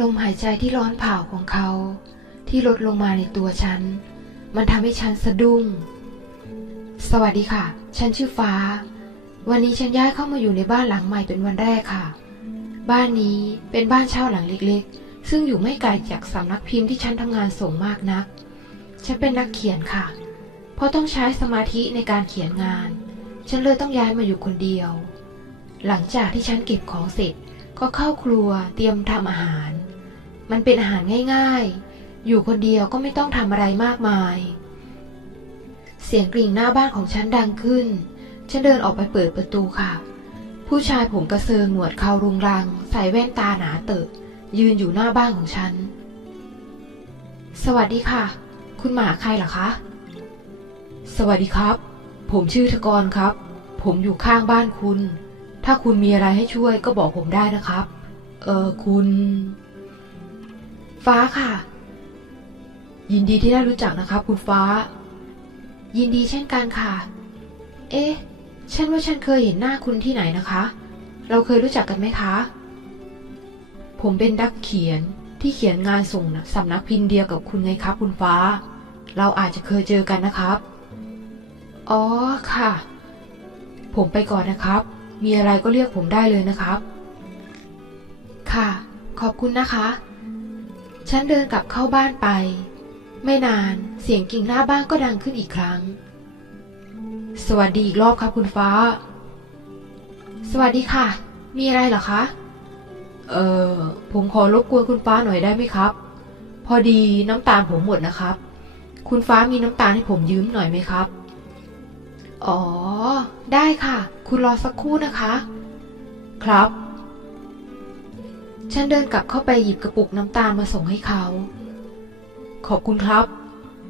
ลมหายใจที่ร้อนเผาของเขา ที่ลดลงมาในตัวฉัน มันทำให้ฉันสะดุ้ง สวัสดีค่ะ ฉันชื่อฟ้า วันนี้ฉันย้ายเข้ามาอยู่ในบ้านหลังใหม่เป็นวันแรกค่ะ บ้านนี้เป็นบ้านเช่าหลังเล็กๆ ซึ่งอยู่ไม่ไกลจากสำนักพิมพ์ที่ฉันทำงานส่งมากนัก ฉันเป็นนักเขียนค่ะ เพราะต้องใช้สมาธิในการเขียนงาน ฉันเลยต้องย้ายมาอยู่คนเดียว หลังจากที่ฉันเก็บของเสร็จก็เข้าครัวเตรียมทำอาหาร มันเป็นอาหารง่ายๆ อยู่คนเดียวก็ไม่ต้องทำอะไรมากมาย เสียงกริ่งหน้าบ้านของฉันดังขึ้น ฉันเดินออกไปเปิดประตูค่ะ ผู้ชายผมกระเซิงหนวดเขารุงรัง ใส่แว่นตาหนาเติบยืนอยู่หน้าบ้านของฉัน สวัสดีค่ะ คุณหมาใครเหรอคะ สวัสดีครับ ผมชื่อทกรครับ ผมอยู่ข้างบ้านคุณ ถ้าคุณมีอะไรให้ช่วยก็บอกผมได้นะครับ เออคุณ ฟ้าค่ะ ยินดีที่ได้รู้จักนะครับ คุณฟ้า ยินดีเช่นกันค่ะ เอ๊ะ ฉันว่าฉันเคยเห็นหน้าคุณที่ไหนนะคะ เราเคยรู้จักกันไหมคะ ผมเป็นดักเขียนที่เขียนงานส่งสำนักพิมพ์เดียวกับคุณไงครับ คุณฟ้า เราอาจจะเคยเจอกันนะครับ อ๋อค่ะ ผมไปก่อนนะครับ มีอะไรก็เรียกผมได้เลยนะครับ ค่ะ ขอบคุณนะคะ ฉันเดินกลับเข้าบ้านไป ไม่นานเสียงกิ่งหน้าบ้านก็ดังขึ้นอีกครั้ง สวัสดีอีกรอบครับคุณฟ้า สวัสดีค่ะ มีอะไรเหรอคะ เออผมขอรบกวนคุณฟ้าหน่อยได้ไหมครับ พอดีน้ำตาลผมหมดนะครับ คุณฟ้ามีน้ำตาลให้ผมยืมหน่อยไหมครับ อ๋อ ได้ค่ะ คุณรอสักครู่นะคะ ครับ ฉันเดินกลับเข้าไปหยิบกระปุกน้ำตาลมาส่งให้เขา ขอบคุณครับ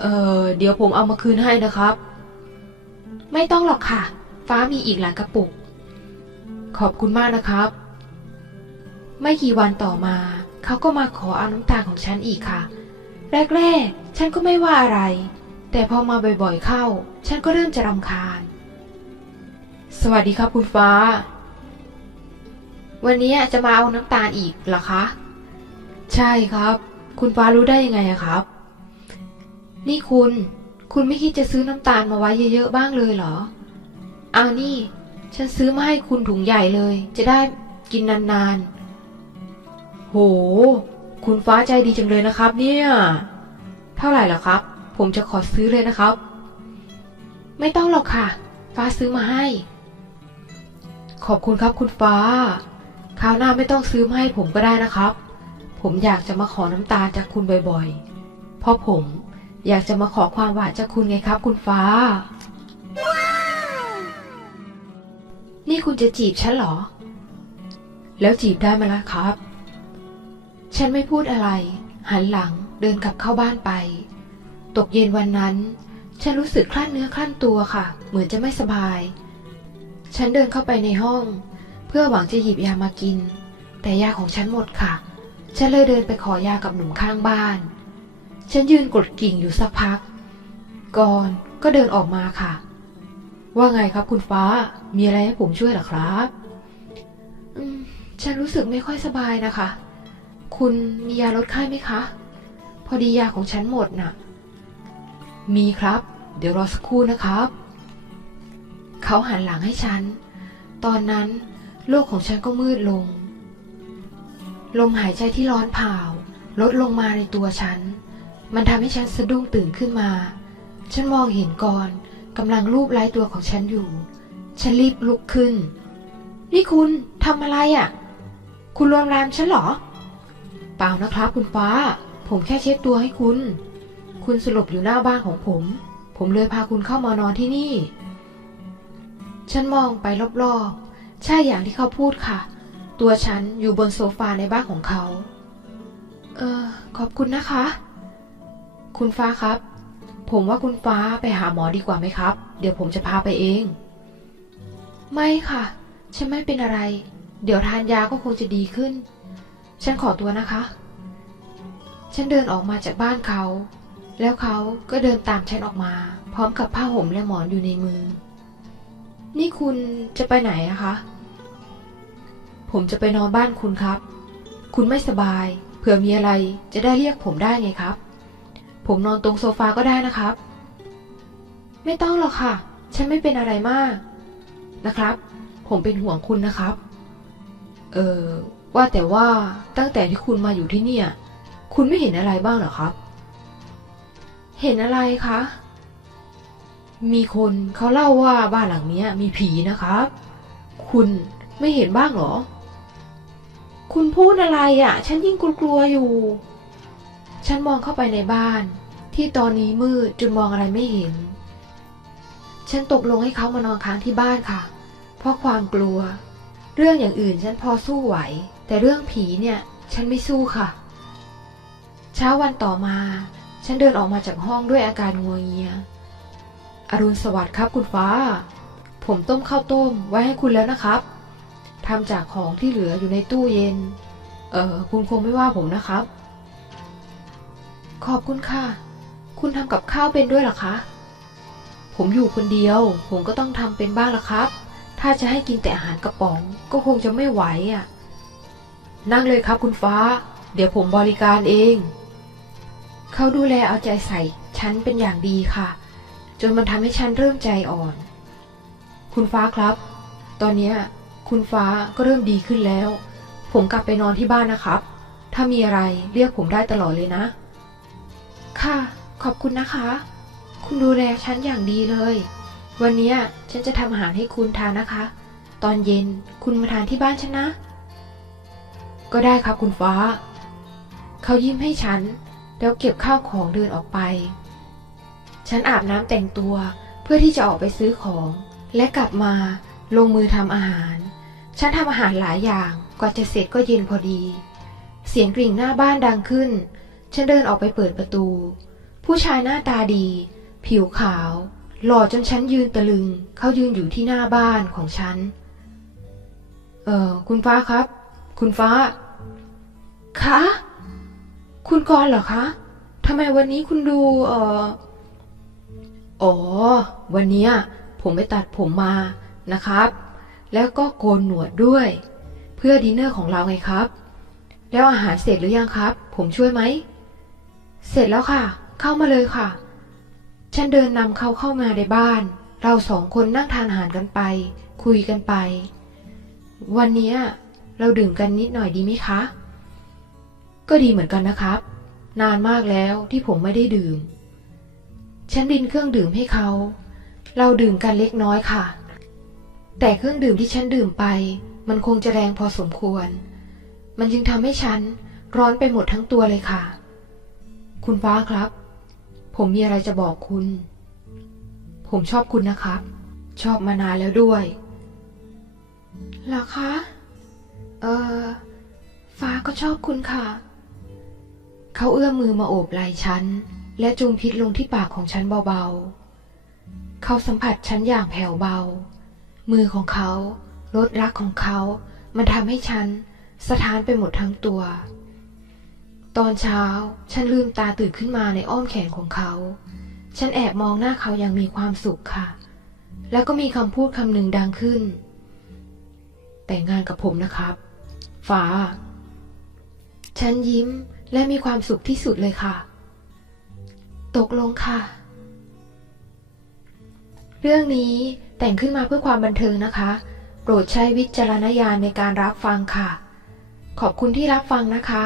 เอ่อ เดี๋ยวผมเอามาคืนให้นะครับ ไม่ต้องหรอกค่ะ ฟ้ามีอีกหลายกระปุก ขอบคุณมากนะครับ ไม่กี่วันต่อมา เขาก็มาขอเอาน้ำตาลของฉันอีกค่ะ แรกๆ ฉันก็ไม่ว่าอะไร แต่พอมาบ่อยๆเข้า ฉันก็เริ่มจะรำคาญ สวัสดีครับคุณฟ้า วันนี้จะมาเอาน้ำตาลอีกเหรอคะ ใช่ครับ คุณฟ้ารู้ได้ยังไงอะครับ นี่คุณ คุณไม่คิดจะซื้อน้ำตาลมาไว้เยอะๆบ้างเลยเหรอ เอานี่ ฉันซื้อมาให้คุณถุงใหญ่เลย จะได้กินนานๆ โห คุณฟ้าใจดีจังเลยนะครับ เนี่ย เท่าไหร่ล่ะครับ ผมจะขอซื้อเลยนะครับ ไม่ต้องหรอกค่ะ ฟ้าซื้อมาให้ ขอบคุณครับคุณฟ้า คราวหน้าไม่ต้องซื้อมาให้ผมก็ได้นะครับ ผมอยากจะมาขอน้ำตาลจากคุณบ่อยๆ เพราะผมอยากจะมาขอความหวานจากคุณไงครับ คุณฟ้า นี่คุณจะจีบฉันเหรอ แล้วจีบได้ไหมล่ะครับ ฉันไม่พูดอะไร หันหลังเดินกลับเข้าบ้านไป ตกเย็นวันนั้น ฉันรู้สึกคลั่นเนื้อคลั่นตัวค่ะ เหมือนจะไม่สบาย ฉันเดินเข้าไปในห้อง พื่อหวังจะหยิบยามากิน แต่ยาของฉันหมดค่ะ ฉันเลยเดินไปขอยากับหนุ่มข้างบ้าน ฉันยืนกดกิ่งอยู่สักพัก ก่อนก็เดินออกมาค่ะ ว่าไงครับคุณฟ้า มีอะไรให้ผมช่วยหรอครับอืมฉันรู้สึกไม่ค่อยสบายนะคะ คุณมียาลดไข้ไหมคะ พอดียาของฉันหมดน่ะ มีครับ เดี๋ยวรอสักครู่นะครับ เขาหันหลังให้ฉัน ตอนนั้น โลกของฉันก็มืดลง ลมหายใจที่ร้อนเผาลดลงมาในตัวฉัน มันทำให้ฉันสะดุ้งตื่นขึ้นมา ฉันมองเห็นกรกำลังลูบไล้ตัวของฉันอยู่ ฉันรีบลุกขึ้น นี่คุณทำอะไรอะ่ะ คุณลวนลามฉันเหรอ เปล่านะครับคุณฟ้า ผมแค่เช็ดตัวให้คุณ คุณสลบอยู่หน้าบ้านของผม ผมเลยพาคุณเข้ามานอนที่นี่ ฉันมองไปรอบๆ ใช่อย่างที่เขาพูดค่ะ ตัวฉันอยู่บนโซฟาในบ้านของเขา เออ ขอบคุณนะคะ คุณฟ้าครับ ผมว่าคุณฟ้าไปหาหมอดีกว่าไหมครับ เดี๋ยวผมจะพาไปเอง ไม่ค่ะ ฉันไม่เป็นอะไร เดี๋ยวทานยาก็คงจะดีขึ้น ฉันขอตัวนะคะ ฉันเดินออกมาจากบ้านเขา แล้วเขาก็เดินตามฉันออกมา พร้อมกับผ้าห่มและหมอนอยู่ในมือนี่คุณจะไปไหนอะคะ ผมจะไปนอนบ้านคุณครับ คุณไม่สบาย เผื่อมีอะไรจะได้เรียกผมได้ไงครับ ผมนอนตรงโซฟาก็ได้นะครับ ไม่ต้องหรอกค่ะ ฉันไม่เป็นอะไรมากนะครับ ผมเป็นห่วงคุณนะครับ เออว่าแต่ว่าตั้งแต่ที่คุณมาอยู่ที่เนี่ย คุณไม่เห็นอะไรบ้างหรอครับ เห็นอะไรคะ มีคนเขาเล่าว่าบ้านหลังนี้มีผีนะครับ คุณไม่เห็นบ้างหรอ คุณพูดอะไรอะ่ะ ฉันยิ่งกลัวๆอยู่ ฉันมองเข้าไปในบ้าน ที่ตอนนี้มืดจนมองอะไรไม่เห็น ฉันตกลงให้เขามานอนค้างที่บ้านค่ะ เพราะความกลัว เรื่องอย่างอื่นฉันพอสู้ไหว แต่เรื่องผีเนี่ย ฉันไม่สู้ค่ะ เช้าวันต่อมา ฉันเดินออกมาจากห้องด้วยอาการงัวเงีย อรุณสวัสดิ์ครับคุณฟ้า ผมต้มข้าวต้มไว้ให้คุณแล้วนะครับ ทำจากของที่เหลืออยู่ในตู้เย็น เออคุณคงไม่ว่าผมนะครับ ขอบคุณค่ะ คุณทำกับข้าวเป็นด้วยหรอคะ ผมอยู่คนเดียว ผมก็ต้องทำเป็นบ้างละครับ ถ้าจะให้กินแต่อาหารกระป๋อง ก็คงจะไม่ไหวอะ นั่งเลยครับคุณฟ้า เดี๋ยวผมบริการเอง เขาดูแลเอาใจใส่ฉันเป็นอย่างดีค่ะ จนมันทำให้ฉันเริ่มใจอ่อน คุณฟ้าครับ ตอนนี้ คุณฟ้าก็เริ่มดีขึ้นแล้ว ผมกลับไปนอนที่บ้านนะครับ ถ้ามีอะไรเรียกผมได้ตลอดเลยนะ ค่ะ ขอบคุณนะคะ คุณดูแลฉันอย่างดีเลย วันนี้ฉันจะทำอาหารให้คุณทานนะคะ ตอนเย็นคุณมาทานที่บ้านฉันนะ ก็ได้ครับคุณฟ้า เขายิ้มให้ฉัน แล้วเก็บข้าวของเดินออกไป ฉันอาบน้ำแต่งตัวเพื่อที่จะออกไปซื้อของ และกลับมาลงมือทำอาหาร ฉันทำอาหารหลายอย่าง กว่าจะเสร็จก็เย็นพอดี เสียงกริ่งหน้าบ้านดังขึ้น ฉันเดินออกไปเปิดประตู ผู้ชายหน้าตาดี ผิวขาว หล่อจนฉันยืนตะลึง เขายืนอยู่ที่หน้าบ้านของฉัน เออคุณฟ้าครับ คุณฟ้า คะ คุณกรเหรอคะทำไมวันนี้คุณดู เอออ๋อ วันเนี้ยผมไปตัดผมมานะครับ แล้วก็โกนหนวดด้วย เพื่อดินเนอร์ของเราไงครับ แล้วอาหารเสร็จหรือยังครับ ผมช่วยไหม เสร็จแล้วค่ะ เข้ามาเลยค่ะ ฉันเดินนำเขาเข้ามาในบ้าน เราสองคนนั่งทานอาหารกันไป คุยกันไป วันนี้เราดื่มกันนิดหน่อยดีไหมคะ ก็ดีเหมือนกันนะครับ นานมากแล้วที่ผมไม่ได้ดื่ม ฉันดินเครื่องดื่มให้เขา เราดื่มกันเล็กน้อยค่ะ แต่เครื่องดื่มที่ฉันดื่มไป มันคงจะแรงพอสมควร มันจึงทำให้ฉันร้อนไปหมดทั้งตัวเลยค่ะ คุณฟ้าครับ ผมมีอะไรจะบอกคุณ ผมชอบคุณนะครับ ชอบมานานแล้วด้วยหรอคะ เออ ฟ้าก็ชอบคุณค่ะ เขาเอื้อมมือมาโอบไหล่ฉัน และจูงพิษลงที่ปากของฉันเบาๆ เขาสัมผัสฉันอย่างแผ่วเบา มือของเขารสรักของเขา มันทำให้ฉันสะท้านไปหมดทั้งตัว ตอนเช้าฉันลืมตาตื่นขึ้นมาในอ้อมแขนของเขา ฉันแอบมองหน้าเขาอย่างมีความสุขค่ะ แล้วก็มีคำพูดคำหนึ่งดังขึ้น แต่งงานกับผมนะครับฟ้า ฉันยิ้มและมีความสุขที่สุดเลยค่ะ ตกลงค่ะ เรื่องนี้ แต่งขึ้นมาเพื่อความบันเทิงนะคะ โปรดใช้วิจารณญาณในการรับฟังค่ะ ขอบคุณที่รับฟังนะคะ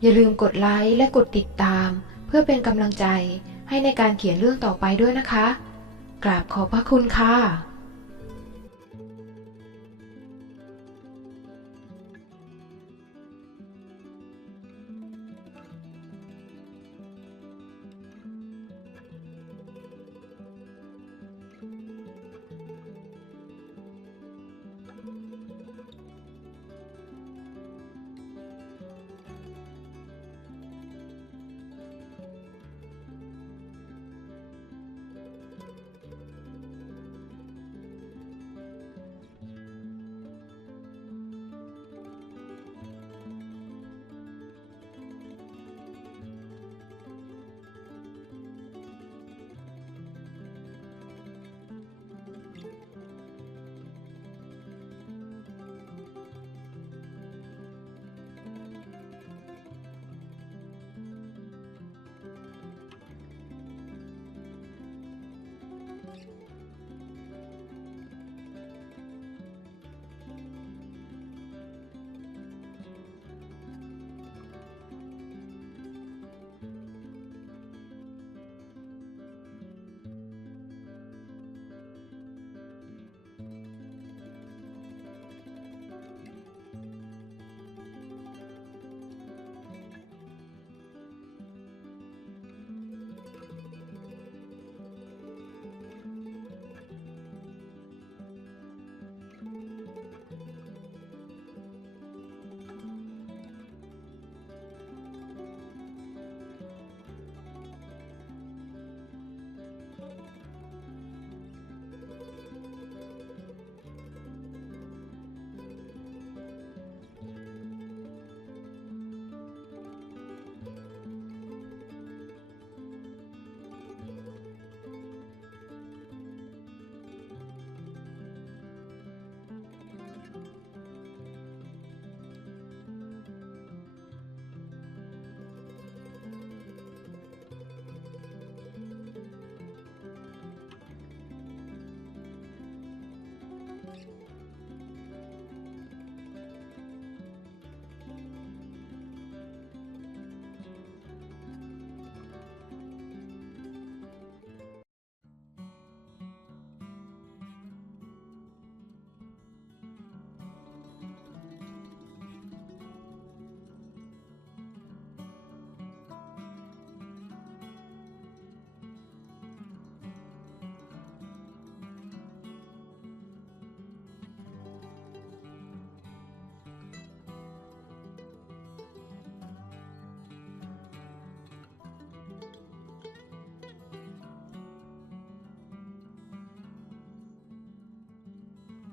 อย่าลืมกดไลค์และกดติดตาม เพื่อเป็นกำลังใจให้ในการเขียนเรื่องต่อไปด้วยนะคะ กราบขอบพระคุณค่ะ